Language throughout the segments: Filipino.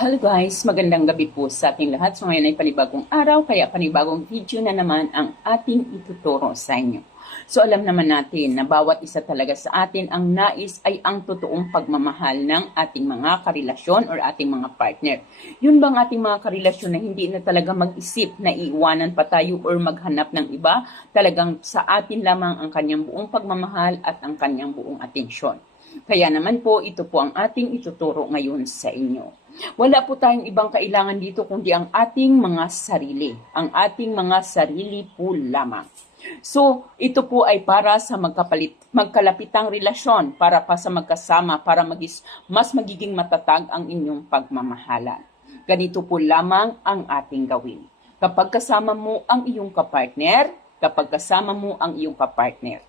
Hello guys, magandang gabi po sa ating lahat. So ngayon ay panibagong araw, kaya panibagong video na naman ang ating ituturo sa inyo. So alam naman natin na bawat isa talaga sa atin ang nais ay ang totoong pagmamahal ng ating mga karelasyon or ating mga partner. Yun bang ating mga karelasyon na hindi na talaga mag-isip na iiwanan pa tayo or maghanap ng iba, talagang sa atin lamang ang kanyang buong pagmamahal at ang kanyang buong atensyon. Kaya naman po, ito po ang ating ituturo ngayon sa inyo. Wala po tayong ibang kailangan dito kundi ang ating mga sarili. Ang ating mga sarili po lamang. So, ito po ay para sa magkapalit, magkalapitang relasyon, para pa sa magkasama, para magis, mas magiging matatag ang inyong pagmamahalan. Ganito po lamang ang ating gawin. Kapag kasama mo ang iyong kapartner, kapag kasama mo ang iyong kapartner,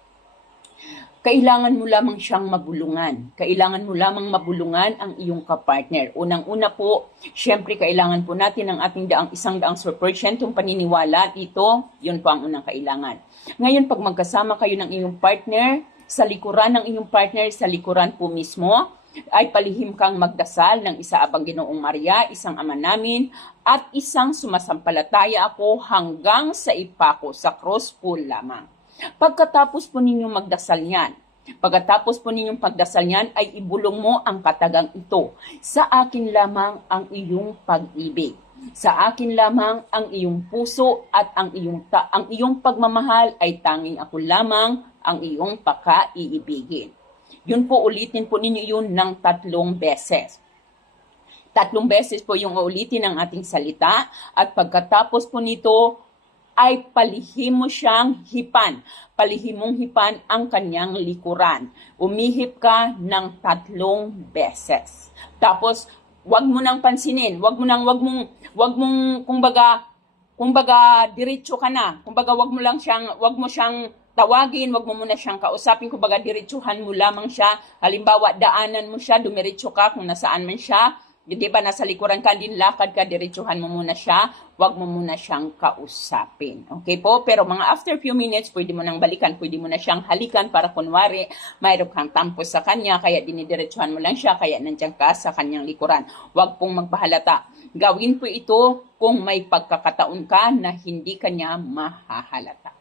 kailangan mo lamang siyang mabulungan. Kailangan mo lamang mabulungan ang iyong kapartner. Unang-una po, syempre kailangan po natin ang ating daang isang daang supersyentong paniniwala dito. Yun po ang unang kailangan. Ngayon, pag magkasama kayo ng iyong partner, sa likuran ng iyong partner, sa likuran po mismo, ay palihim kang magdasal ng isa abang ginoong Maria, isang ama namin, at isang sumasampalataya ako hanggang sa ipako sa cross po lamang. Pagkatapos po ninyong magdasal niyan, pagkatapos po ninyong pagdasal niyan ay ibulong mo ang katagang ito. Sa akin lamang ang iyong pag-ibig. Sa akin lamang ang iyong puso at ang iyong ta- ang iyong pagmamahal ay tanging ako lamang ang iyong paka-iibigin. Yun po ulitin po ninyo yun ng tatlong beses. Tatlong beses po yung uulitin ng ating salita at pagkatapos po nito ay palihim mo siyang hipan. Palihim mong hipan ang kanyang likuran. Umihip ka ng tatlong beses. Tapos, wag mo nang pansinin. Wag mo nang, wag mong, wag mong, kumbaga, kumbaga, diretso ka na. Kumbaga, wag mo lang siyang, wag mo siyang tawagin, wag mo muna siyang kausapin. Kumbaga, diretsuhan mo lamang siya. Halimbawa, daanan mo siya, dumiretso ka kung nasaan man siya di ba nasa likuran ka din lakad ka diretsuhan mo muna siya wag mo muna siyang kausapin. Okay po? Pero mga after few minutes pwede mo nang balikan pwede mo na siyang halikan para kunwari mayroon kang tampo sa kanya kaya dinidiretsuhan mo lang siya kaya nandiyan ka sa kanyang likuran. Wag pong magpahalata gawin po ito kung may pagkakataon ka na hindi kanya mahahalata